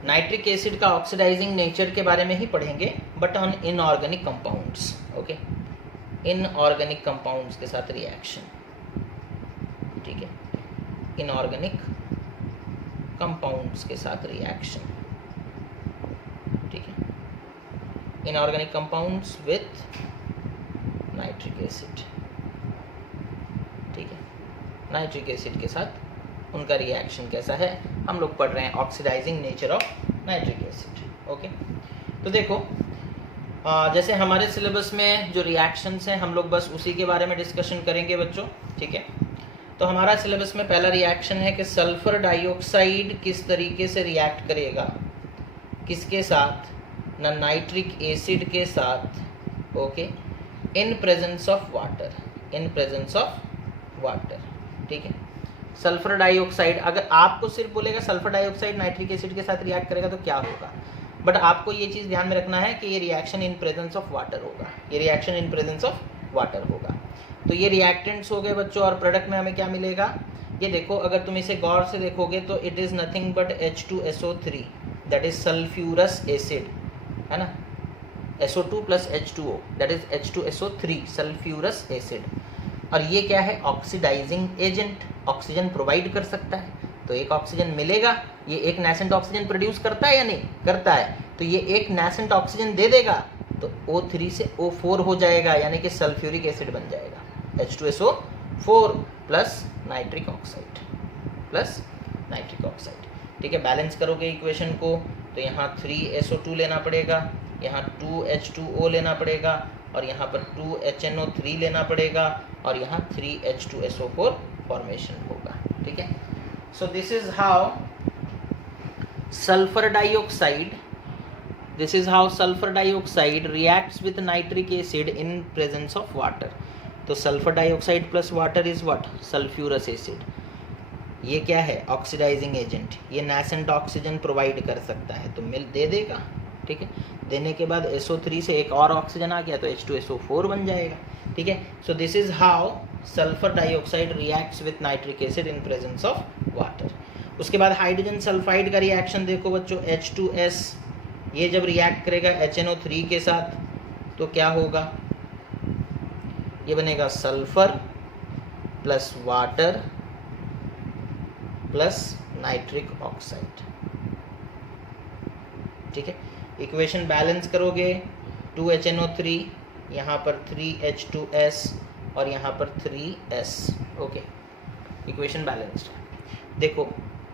नाइट्रिक एसिड का ऑक्सीडाइजिंग नेचर के बारे में ही पढ़ेंगे, but on inorganic compounds, okay, inorganic compounds के साथ रिएक्शन, ठीक है, इनऑर्गेनिक कंपाउंड्स के साथ रिएक्शन, ठीक है, inorganic compounds with nitric acid, ठीक है, नाइट्रिक एसिड के साथ उनका रिएक्शन कैसा है, हम लोग पढ़ रहे हैं oxidizing nature of nitric acid, okay. तो देखो जैसे हमारे सिलेबस में जो रिएक्शंस हैं हम लोग बस उसी के बारे में डिस्कशन करेंगे बच्चों, ठीक है। तो हमारा सिलेबस में पहला रिएक्शन है कि सल्फर डाइऑक्साइड किस तरीके से रिएक्ट करेगा, किसके साथ ना, नाइट्रिक एसिड के साथ, okay, in presence of water, in presence of water, ठीक है। सल्फर डाइऑक्साइड, अगर आपको सिर्फ बोलेगा सल्फर डाइऑक्साइड नाइट्रिक एसिड के साथ रिएक्ट करेगा तो क्या होगा, बट आपको ये चीज़ ध्यान में रखना है कि ये reaction in presence of water होगा, ये reaction in presence of water होगा। तो ये रिएक्टेंट्स हो गए बच्चों, और प्रोडक्ट में हमें क्या मिलेगा, ये देखो, अगर तुम इसे गौर से देखोगे तो it is nothing but H2SO3, that is sulphurous acid, है ना, SO2 plus H2O, that is H2SO3, sulphurous acid. और ये क्या है, ऑक्सीडाइजिंग एजेंट, ऑक्सीजन प्रोवाइड कर सकता है, तो एक ऑक्सीजन मिलेगा, ये एक नेसेंट ऑक्सीजन प्रोड्यूस करता है या नहीं करता है, तो ये एक नेसेंट ऑक्सीजन दे देगा तो O3 से O4 हो जाएगा, यानी कि सल्फ्यूरिक एसिड बन जाएगा, H2SO4 plus nitric oxide, plus nitric oxide, ठीक है। बैलेंस करोगे इक्वेशन को तो यहाँ 3SO2 लेना पड़ेगा, यहाँ 2H2O लेना पड़ेगा, और यहाँ पर 2HNO3 लेना पड़ेगा, और यहाँ 3H2SO4 फॉर्मेशन होगा, ठीक है। सो this is how sulphur dioxide, this is how sulfur dioxide reacts with nitric acid in presence of water। तो sulphur dioxide plus water is what, sulphurous acid. ये क्या है, ऑक्सीडाइजिंग एजेंट, ये नेसेंट ऑक्सीजन प्रोवाइड कर सकता है तो मिल दे देगा, ठीक है। देने के बाद SO3 से एक और ऑक्सीजन आ गया तो H2SO4 बन जाएगा, ठीक है। सो this is how sulphur dioxide reacts with nitric acid in presence of water. उसके बाद हाइड्रोजन सल्फाइड का रिएक्शन देखो बच्चों, H2S, ये जब रिएक्ट करेगा HNO3 के साथ तो क्या होगा, ये बनेगा sulphur plus water plus nitric oxide, ठीक है। इक्वेशन बैलेंस करोगे, 2HNO3, यहाँ पर 3H2S और यहाँ पर 3S, ओके, इक्वेशन बैलेंस्ड। देखो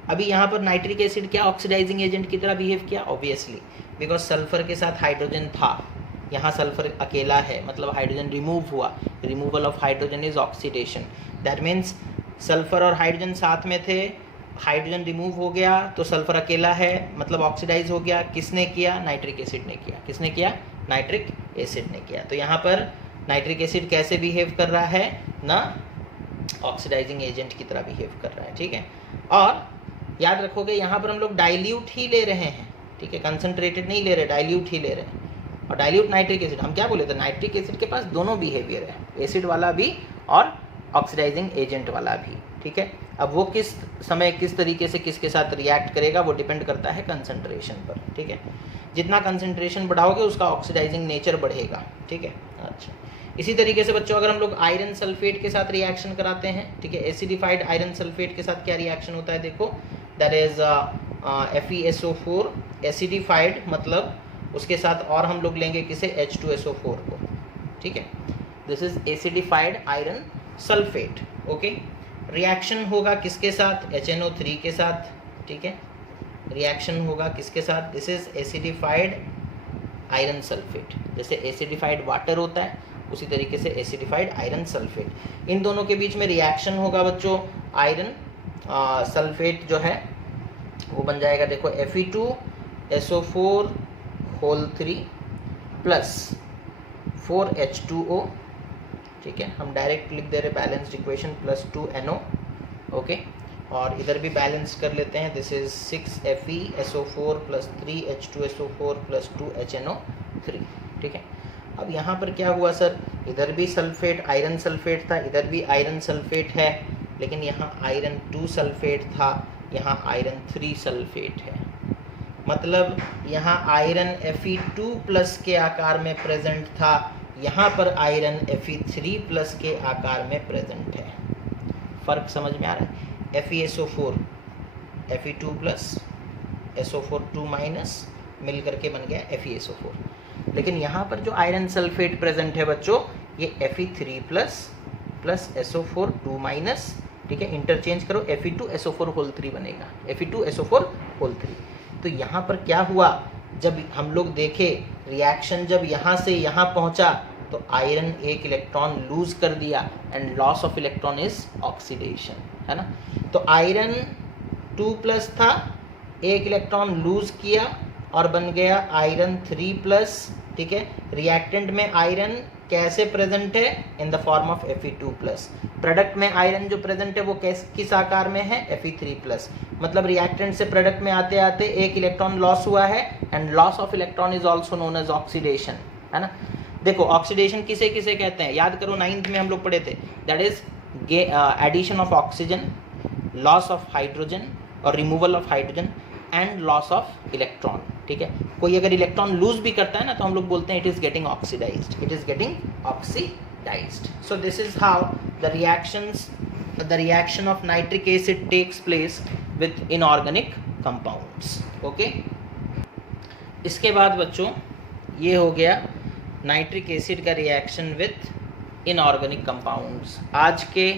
अभी यहाँ पर नाइट्रिक एसिड क्या ऑक्सीडाइजिंग एजेंट की तरह बिहेव किया, ऑब्वियसली, बिकॉज सल्फर के साथ हाइड्रोजन था, यहाँ सल्फर अकेला है, मतलब हाइड्रोजन रिमूव हुआ, removal of hydrogen is oxidation, that means sulphur और हाइड्रोजन साथ में थे, हाइड्रोजन रिमूव हो गया तो सल्फर अकेला है, मतलब ऑक्सीडाइज हो गया, किसने किया, नाइट्रिक एसिड ने किया, किसने किया, नाइट्रिक एसिड ने किया। तो यहाँ पर नाइट्रिक एसिड कैसे बिहेव कर रहा है ना, ऑक्सीडाइजिंग एजेंट की तरह बिहेव कर रहा है, ठीक है। और याद रखोगे यहाँ पर हम लोग डाइल्यूट ही ले रहे हैं, ठीक है, कंसंट्रेटेड नहीं ले रहे, डाइल्यूट ही ले रहे हैं, और डाइल्यूट नाइट्रिक एसिड, हम क्या बोले थे, नाइट्रिक एसिड के पास दोनों बिहेवियर है, एसिड वाला भी और ऑक्सीडाइजिंग एजेंट वाला भी, ठीक है। अब वो किस समय किस तरीके से किसके साथ रिएक्ट करेगा वो डिपेंड करता है कंसंट्रेशन पर, ठीक है। जितना कंसंट्रेशन बढ़ाओगे उसका ऑक्सीडाइजिंग नेचर बढ़ेगा, ठीक है। अच्छा, इसी तरीके से बच्चों अगर हम लोग आयरन सल्फेट के साथ रिएक्शन कराते हैं, ठीक है, एसिडिफाइड आयरन सल्फेट के साथ क्या रिएक्शन होता है, देखो दैट इज FeSO4 एसिडिफाइड, मतलब उसके साथ और हम लोग लेंगे किसे, H2SO4 को, ठीक है। This is acidified iron sulphate, okay. Reaction होगा किसके साथ, HNO3 के साथ, ठीक है। रिएक्शन होगा किसके साथ, this is acidified iron sulphate, जैसे एसिडिफाइड वाटर होता है उसी तरीके से एसिडिफाइड आयरन सल्फेट, इन दोनों के बीच में रिएक्शन होगा बच्चों, आयरन सल्फेट जो है वो बन जाएगा, देखो Fe2SO4 प्लस 4H2O, ठीक है। हम डायरेक्ट लिख दे रहे balanced equation plus 2NO, okay. और इधर भी बैलेंस कर लेते हैं, this is 6FeSO4 plus 3H2SO4 plus 2HNO3, ठीक है। अब यहाँ पर क्या हुआ सर, इधर भी सल्फेट आयरन सल्फेट था, इधर भी आयरन सल्फेट है, लेकिन यहाँ आयरन 2 सल्फेट था, यहाँ आयरन 3 सल्फेट है, मतलब यहाँ आयरन Fe2 प्लस के आकार में प्रेजेंट था, यहाँ पर आयरन Fe3 प्लस के आकार में प्रेजेंट है। फर्क समझ में आ रहा है, FeSO4 Fe2 plus SO4 2 minus मिल करके बन गया FeSO4, लेकिन यहाँ पर जो आयरन सल्फेट प्रेजेंट है बच्चों ये Fe3 प्लस SO4 2 माइनस, ठीक है, इंटरचेंज करो Fe2SO4 बनेगा, Fe2SO4। तो यहाँ पर क्या हुआ, जब हम लोग देखे रिएक्शन जब यहाँ से यहाँ पहुँचा तो आयरन एक इलेक्ट्रॉन लूज कर दिया and loss of electron is oxidation, है ना। तो आयरन 2 प्लस था, एक इलेक्ट्रॉन लूज किया और बन गया आयरन 3 प्लस, ठीक है। रिएक्टेंट में आयरन कैसे प्रेजेंट है, in the form of Fe2 plus, product में आयरन जो प्रेजेंट है वो किस आकार में है, Fe3 प्लस, मतलब रिएक्टेंट से प्रोडक्ट में आते आते एक इलेक्ट्रॉन लॉस हुआ है and loss of electron is also known as oxidation, है ना। देखो ऑक्सीडेशन किसे किसे कहते हैं, याद करो 9th में हम लोग पढ़े थे, that is addition of oxygen, loss of hydrogen और removal of hydrogen and loss of electron, ठीक है। कोई अगर इलेक्ट्रॉन लूज भी करता है ना तो हम लोग बोलते हैं it is getting oxidized, it is getting oxidized. So this is how the reaction of nitric acid takes place with inorganic compounds, okay. इसके बाद बच्चों ये हो गया नाइट्रिक एसिड का रिएक्शन विथ इनऑर्गेनिक कंपाउंड्स। आज के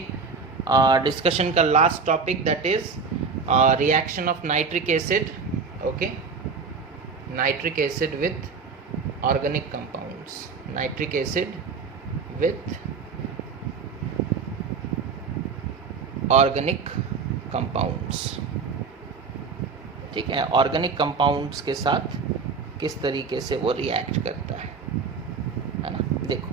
डिस्कशन का last topic that is reaction of nitric acid, okay, nitric acid with organic compounds, nitric acid with organic compounds, ठीक है। ऑर्गेनिक कंपाउंड्स के साथ किस तरीके से वो रिएक्ट करता है ना। देखो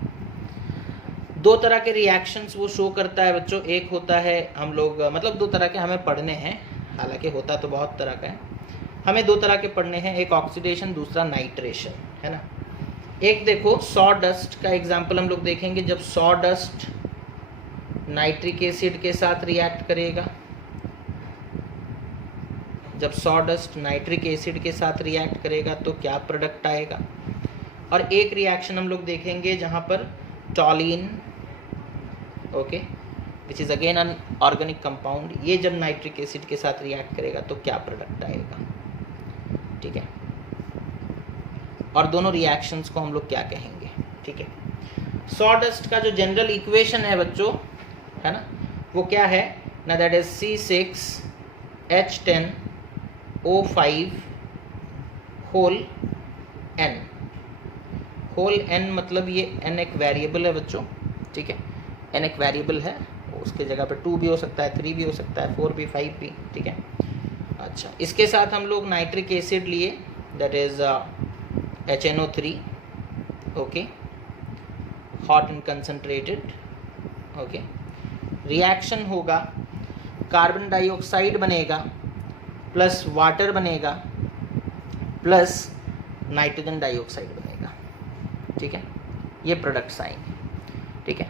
दो तरह के रिएक्शंस वो शो करता है बच्चों, एक होता है हम लोग मतलब दो तरह के हमें पढ़ने हैं, हालांकि होता तो बहुत तरह का है, हमें दो तरह के पढ़ने हैं, एक ऑक्सीडेशन दूसरा नाइट्रेशन, है ना। एक देखो सॉ डस्ट का एग्जांपल हम लोग देखेंगे, जब सॉ डस्ट नाइट्रिक एसिड के साथ रिएक्ट करेगा, जब सॉ डस्ट नाइट्रिक एसिड के साथ रिएक्ट करेगा तो क्या प्रोडक्ट आएगा। और एक रिएक्शन हम लोग देखेंगे जहाँ पर टॉलिन, okay, which is again an organic compound, ये जब नाइट्रिक एसिड के साथ रिएक्ट करेगा तो क्या प्रोडक्ट आएगा, ठीक है। और दोनों रिएक्शंस को हम लोग क्या कहेंगे, ठीक है। सॉ डस्ट का जो जनरल इक्वेशन है बच्चों, है ना, वो क्या है ना, that is C6H10O5 whole N। Whole N मतलब ये N एक वेरिएबल है बच्चों, ठीक है, N एक वेरिएबल है, उसके जगह पे 2 भी हो सकता है, 3 भी हो सकता है, 4 भी, 5 भी, ठीक है। अच्छा, इसके साथ हम लोग नाइट्रिक एसिड लिए, that is HNO3, okay, hot and concentrated, okay. Reaction होगा, कार्बन डाइऑक्साइड बनेगा प्लस वाटर बनेगा प्लस नाइट्रोजन डाइऑक्साइड बनेगा, ठीक है, ये प्रोडक्ट्स आएंगे, ठीक है।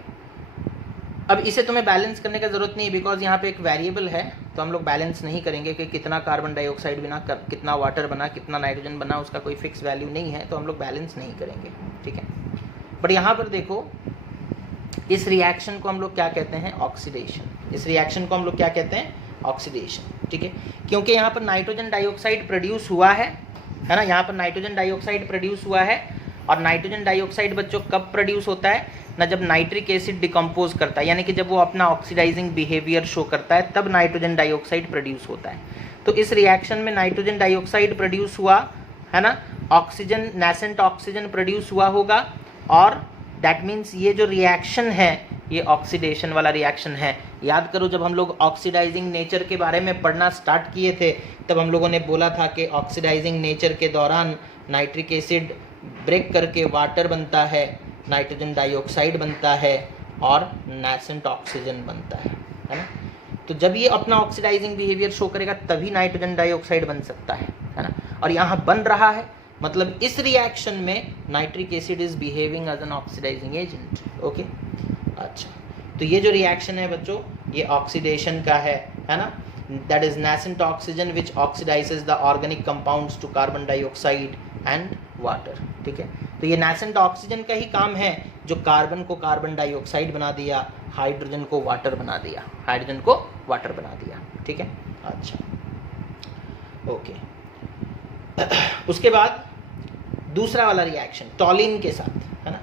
अब इसे तुम्हें बैलेंस करने का ज़रूरत नहीं है, बिकॉज यहाँ पे एक वेरिएबल है, तो हम लोग बैलेंस नहीं करेंगे कि कितना कार्बन डाइऑक्साइड बना, कितना वाटर बना, कितना नाइट्रोजन बना, उसका कोई फिक्स वैल्यू नहीं है, तो हम लोग बैलेंस नहीं करेंगे, ठीक है। बट यहाँ पर देखो, इस रिएक्शन को हम लोग क्या कहते हैं, ऑक्सीडेशन। इस रिएक्शन को हम लोग क्या कहते हैं, ऑक्सीडेशन, ठीक है। क्योंकि यहाँ पर नाइट्रोजन डाइऑक्साइड प्रोड्यूस हुआ है ना, यहाँ पर नाइट्रोजन डाइऑक्साइड प्रोड्यूस हुआ है। और नाइट्रोजन डाइऑक्साइड बच्चों कब प्रोड्यूस होता है ना, जब नाइट्रिक एसिड डिकम्पोज करता है, यानी कि जब वो अपना ऑक्सीडाइजिंग बिहेवियर शो करता है, तब नाइट्रोजन डाइऑक्साइड प्रोड्यूस होता है। तो इस रिएक्शन में नाइट्रोजन डाइऑक्साइड प्रोड्यूस हुआ है ना, ऑक्सीजन, नेसेंट ऑक्सीजन प्रोड्यूस हुआ होगा, और दैट मीन्स ये जो रिएक्शन है ये ऑक्सीडेशन वाला रिएक्शन है। याद करो, जब हम लोग ऑक्सीडाइजिंग नेचर के बारे में पढ़ना स्टार्ट किए थे, तब हम लोगों ने बोला था कि ऑक्सीडाइजिंग नेचर के दौरान नाइट्रिक एसिड ब्रेक करके वाटर बनता है, नाइट्रोजन डाइऑक्साइड बनता है, और नेसेंट ऑक्सीजन बनता है ना। तो जब ये अपना ऑक्सीडाइजिंग बिहेवियर शो करेगा तभी नाइट्रोजन डाइऑक्साइड बन सकता है ना। और यहाँ बन रहा है, मतलब इस रिएक्शन में nitric acid is behaving as an oxidising agent, okay. अच्छा, तो ये जो रिएक्शन है बच्चों, ये ऑक्सीडेशन का है ना। That is nascent oxygen which oxidizes the organic compounds to carbon dioxide and water, ठीक है। तो ये नेसेंट ऑक्सीजन का ही काम है जो कार्बन को कार्बन डाइऑक्साइड बना दिया, हाइड्रोजन को वाटर बना दिया, हाइड्रोजन को वाटर बना दिया, ठीक है। अच्छा, ओके। उसके बाद दूसरा वाला रिएक्शन टॉलिन के साथ, है ना।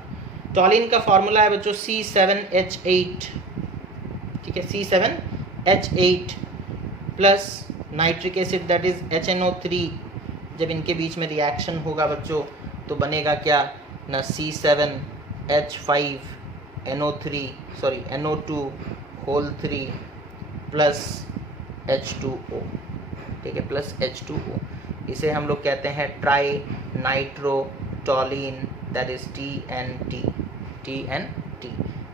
टॉलिन का फॉर्मूला है बच्चों C7H8, ठीक है, C7H8 plus nitric acid that is HNO3। जब इनके बीच में रिएक्शन होगा बच्चों तो बनेगा क्या ना, NO2 प्लस H2O, ठीक है, प्लस H2O। इसे हम लोग कहते हैं trinitrotoluene, that is TNT,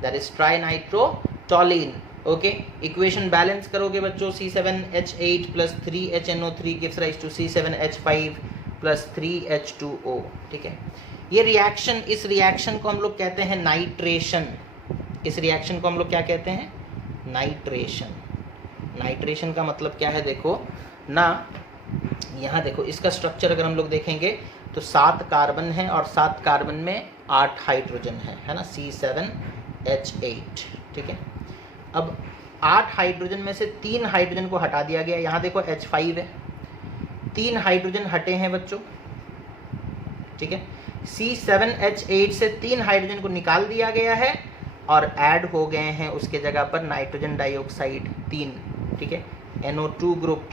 that is trinitrotoluene, okay. Equation balance करोगे बच्चों, C7H8 plus 3HNO3 gives rise to C7H5 plus 3H2O, ठीक है। ये रिएक्शन, इस रिएक्शन को हम लोग कहते हैं नाइट्रेशन। इस रिएक्शन को हम लोग क्या कहते हैं, नाइट्रेशन। नाइट्रेशन का मतलब क्या है, देखो ना, यहाँ देखो, इसका स्ट्रक्चर अगर हम लोग देखेंगे तो 7 कार्बन है और 7 कार्बन में 8 हाइड्रोजन है ना, C7H8, ठीक है। अब 8 हाइड्रोजन में से 3 हाइड्रोजन को हटा दिया गया, यहाँ देखो H5 है, 3 हाइड्रोजन हटे हैं बच्चों, ठीक है। C7H8 से 3 हाइड्रोजन को निकाल दिया गया है और ऐड हो गए हैं उसके जगह पर नाइट्रोजन डाइऑक्साइड 3, ठीक है, NO2 ग्रुप,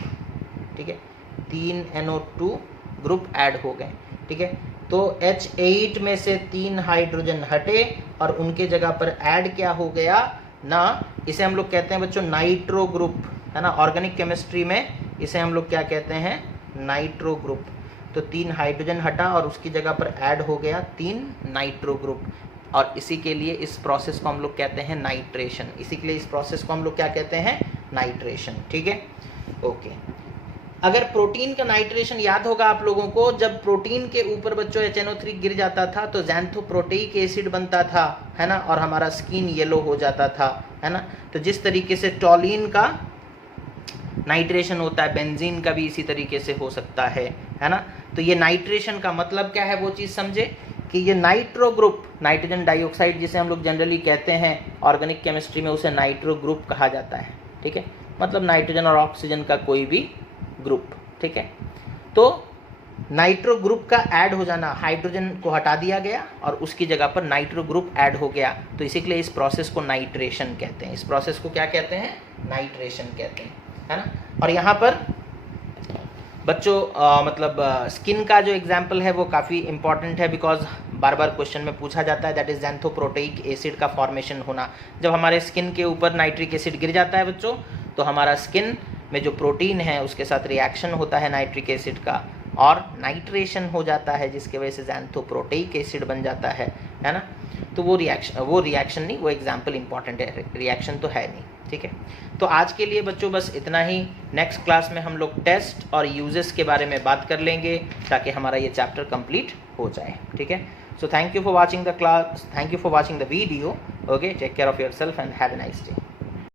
ठीक है, 3 NO2 ग्रुप ऐड हो गए, ठीक है। तो H8 में से 3 हाइड्रोजन हटे और उनके जगह पर ऐड क्या हो गया ना, इसे हम लोग कहते हैं बच्चों नाइट्रो ग्रुप, है ना। ऑर्गेनिक केमिस्ट्री में इसे हम लोग क्या कहते हैं, नाइट्रो ग्रुप। तो 3 हाइड्रोजन हटा और उसकी जगह पर ऐड हो गया 3 नाइट्रो ग्रुप, और इसी के लिए इस प्रोसेस को हम लोग कहते हैं नाइट्रेशन। इसी के लिए इस प्रोसेस को हम लोग क्या कहते हैं, नाइट्रेशन, ठीक है, ओके। अगर प्रोटीन का नाइट्रेशन याद होगा आप लोगों को, जब प्रोटीन के ऊपर बच्चों HNO3 गिर जाता था तो ज़ैंथोप्रोटेइक एसिड बनता था, है ना, और हमारा स्किन येलो हो जाता था, है ना। तो जिस तरीके से टॉलिन का नाइट्रेशन होता है, बेंजीन का भी इसी तरीके से हो सकता है ना। तो ये नाइट्रेशन का मतलब क्या है, वो चीज़ समझे कि ये नाइट्रो ग्रुप, नाइट्रोजन डाइऑक्साइड जिसे हम लोग जनरली कहते हैं ऑर्गेनिक केमिस्ट्री में, उसे नाइट्रो ग्रुप कहा जाता है, ठीक है। मतलब नाइट्रोजन और ऑक्सीजन का कोई भी ग्रुप, ठीक है। तो नाइट्रो ग्रुप का ऐड हो जाना, हाइड्रोजन को हटा दिया गया और उसकी जगह पर नाइट्रो ग्रुप ऐड हो गया, तो इसी के लिए इस प्रोसेस को नाइट्रेशन कहते हैं। इस प्रोसेस को क्या कहते हैं, नाइट्रेशन कहते हैं, है ना। और यहाँ पर बच्चों मतलब स्किन का जो एग्जाम्पल है वो काफ़ी इंपॉर्टेंट है, बिकॉज बार बार क्वेश्चन में पूछा जाता है, दैट इज ज़ैंथोप्रोटेइक एसिड का फॉर्मेशन होना। जब हमारे स्किन के ऊपर नाइट्रिक एसिड गिर जाता है बच्चों, तो हमारा स्किन में जो प्रोटीन है उसके साथ रिएक्शन होता है नाइट्रिक एसिड का, और नाइट्रेशन हो जाता है, जिसके वजह से ज़ैंथोप्रोटेइक एसिड बन जाता है ना। तो वो रिएक्शन नहीं, वो एग्जाम्पल इंपॉर्टेंट है, रिएक्शन तो है नहीं, ठीक है। तो आज के लिए बच्चों बस इतना ही। नेक्स्ट क्लास में हम लोग टेस्ट और यूजेस के बारे में बात कर लेंगे ताकि हमारा ये चैप्टर कंप्लीट हो जाए, ठीक है। So thank you for watching the class, thank you for watching the video. Okay, take care of yourself and have a nice day.